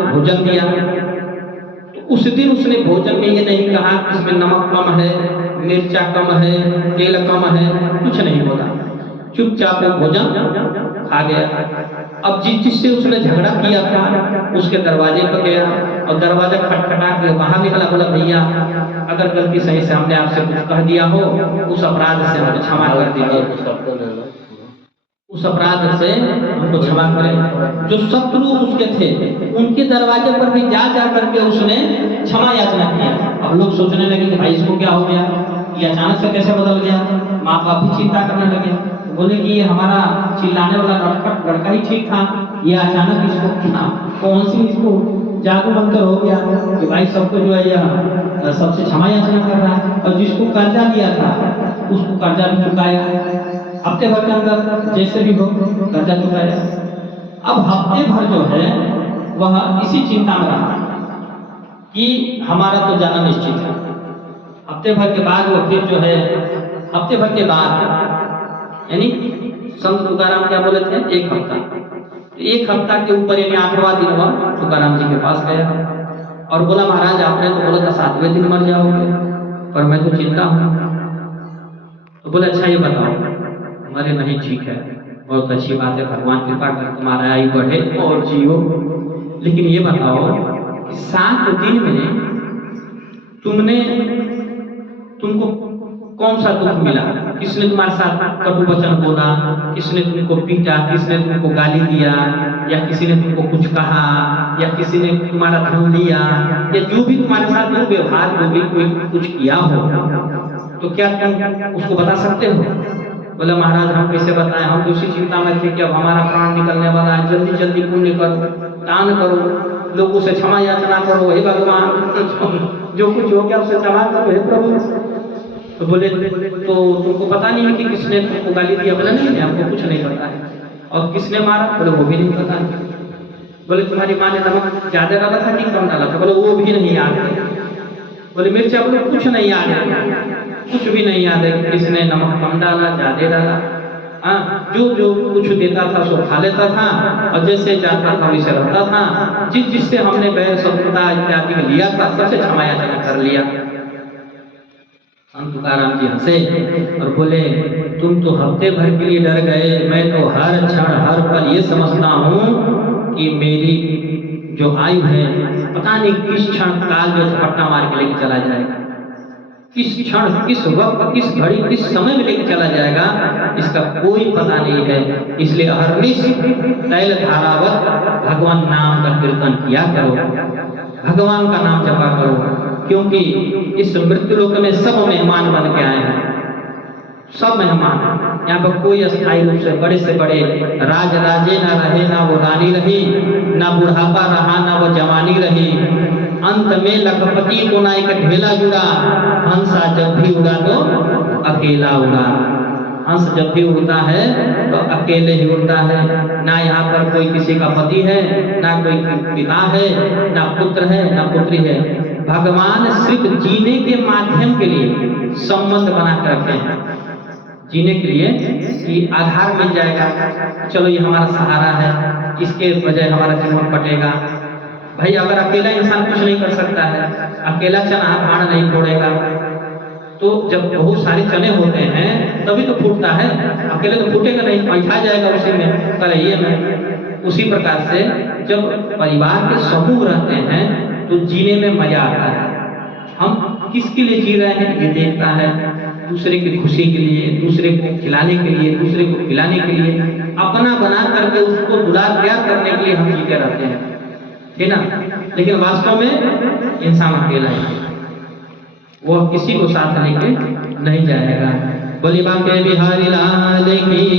को भोजन दिया। तो उस दिन उसने भोजन में ये नहीं कहा कि इसमें नमक कम है, मिर्चा कम है, तेल कम है, कुछ नहीं बोला। चुपचाप वो भोजन खा गया। अब जिससे उसने झगड़ा किया था उसके दरवाजे पर गया और दरवाजा खटखटा के बाहर निकला, बोला भैया अगर गलती सही से हमने आपसे कुछ कह दिया हो उस अपराध से हमको क्षमा कर दीजिए, उस अपराध से हमको क्षमा करें। जो शत्रु उसके थे उनके दरवाजे पर भी जा जा करके उसने क्षमा याचना किया। अब लोग सोचने लगे कि भाई इसको क्या हो गया, ये अचानक से कैसे बदल गया। माँ बाप भी चिंता करने लगे, बोले कि ये हमारा चिल्लाने वाला नटखट लड़का ही ठीक था, ये अचानक इसको क्या कौन सी इसको जादू मंत्र हो गया कि भाई सबको जो है यह सबसे क्षमा याचना कर रहा है। और जिसको कर्जा दिया था उसको कर्जा भी चुकाया, हफ्ते भर के अंदर जैसे भी हो कर्जा चुकाया। अब हफ्ते भर जो है वह इसी चिंता में रहा कि हमारा तो जाना निश्चित है। हफ्ते भर के बाद वो फिर जो है हफ्ते भर के बाद यानी संत तुकाराम क्या बोले थे, एक हफ्ता, एक हफ्ता के ऊपर यानी 8वां दिन वह तुकाराम जी के पास गया और बोला महाराज आपने तो बोला था 7वें दिन मर जाओगे, पर मैं तो चिंता हूँ। तो बोले अच्छा ये बताओ, मरे नहीं ठीक है, बहुत अच्छी बात है, भगवान कृपा कर तुम्हारा आयु बढ़े और जियो, लेकिन ये बताओ कि 7 दिन में तुमको कौन सा दुख मिला, किसने तुम्हारे साथ कटु वचन बोला, किसने तुमको पीटा, किसने तुमको गाली दिया, या किसी ने तुमको कुछ कहा, या किसी ने तुम्हारा धन लिया, या जो भी तुम्हारे साथ जो व्यवहार जो भी कोई कुछ किया हो तो क्या तुम उसको बता सकते हो। बोला महाराज हम कैसे बताएं, हम तो इसी चिंता में थे कि अब हमारा प्राण निकलने वाला है, जल्दी जल्दी पुण्य करो, दान करो, लोगों से क्षमा याचना करो, हे भगवान जो कुछ हो गया उसे क्षमा करो हे प्रभु। तो बोले तो तुमको पता नहीं है कि किसने तुमको गाली दिया। बोला नहीं हमको कुछ नहीं पता है। और किसने मारा? बोले वो भी नहीं पता है। बोले तुम्हारी माँ ने नमक ज्यादा डाला था कि कम डाला था? बोले वो भी नहीं याद है। बोले मिर्चा? बोले कुछ नहीं याद है, कुछ भी नहीं याद है कि किसने नमक कम डाला ज्यादा डाला। हाँ, जो जो कुछ देता था सो खा लेता था और जैसे जाता था वैसे रहता था। जिससे हमने बैर शत्रुता इत्यादि लिया था सबसे क्षमा याचना कर लिया। संत तुकाराम जी हंसे और बोले तुम तो हफ्ते भर के लिए डर गए, मैं तो हर क्षण हर पल ये समझता हूँ कि मेरी जो आयु है पता नहीं किस क्षण काल जो झपट्टा मार के लेके चला जाएगा, किस क्षण किस वक्त किस घड़ी किस समय में लेके चला जाएगा इसका कोई पता नहीं है। इसलिए अहर्निश तैल धारावत भगवान नाम का कीर्तन किया करो, भगवान का नाम जपा करो, क्योंकि इस मृत्यु लोक में सब मेहमान बन के आए हैं, सब मेहमान। यहाँ पर कोई अस्थायी रूप से बड़े राज राजे ना रहे, ना वो रानी रही, ना बुढ़ापा रहा, ना वो जवानी रही। अंत में लखपति को ना एक ढेला जुड़ा, हंसा जब भी उड़ा तो अकेला उड़ा। हंस जब भी उड़ता है तो अकेले ही उड़ता है, ना यहाँ पर कोई किसी का पति है, ना कोई पिता है, ना पुत्र है, ना पुत्री है। भगवान सिर्फ जीने के माध्यम के लिए संबंध बना कर रखे हैं, जीने के लिए कि आधार मिल जाएगा, चलो ये हमारा सहारा है, इसके बजाय हमारा जीवन कटेगा। भाई अगर अकेला इंसान कुछ नहीं कर सकता है, अकेला चना भाड़ नहीं फोड़ेगा, तो जब बहुत सारे चने होते हैं तभी तो फूटता है, अकेले तो फूटेगा नहीं, पैठा जाएगा उसी में, करिए में। उसी प्रकार से जब परिवार के समूह रहते हैं तो जीने में मजा आता है। हम किसके लिए जी रहे हैं ये देखता है, दूसरे की खुशी के लिए, दूसरे को खिलाने के लिए, दूसरे को पिलाने के लिए, अपना बना करके उसको दुलार प्यार करने के लिए हम जीते रहते हैं, ठीक ना। लेकिन वास्तव में इंसान अकेला है, वो किसी को साथ लेके नहीं जाएगा। बोली बांके बिहारी लाल की।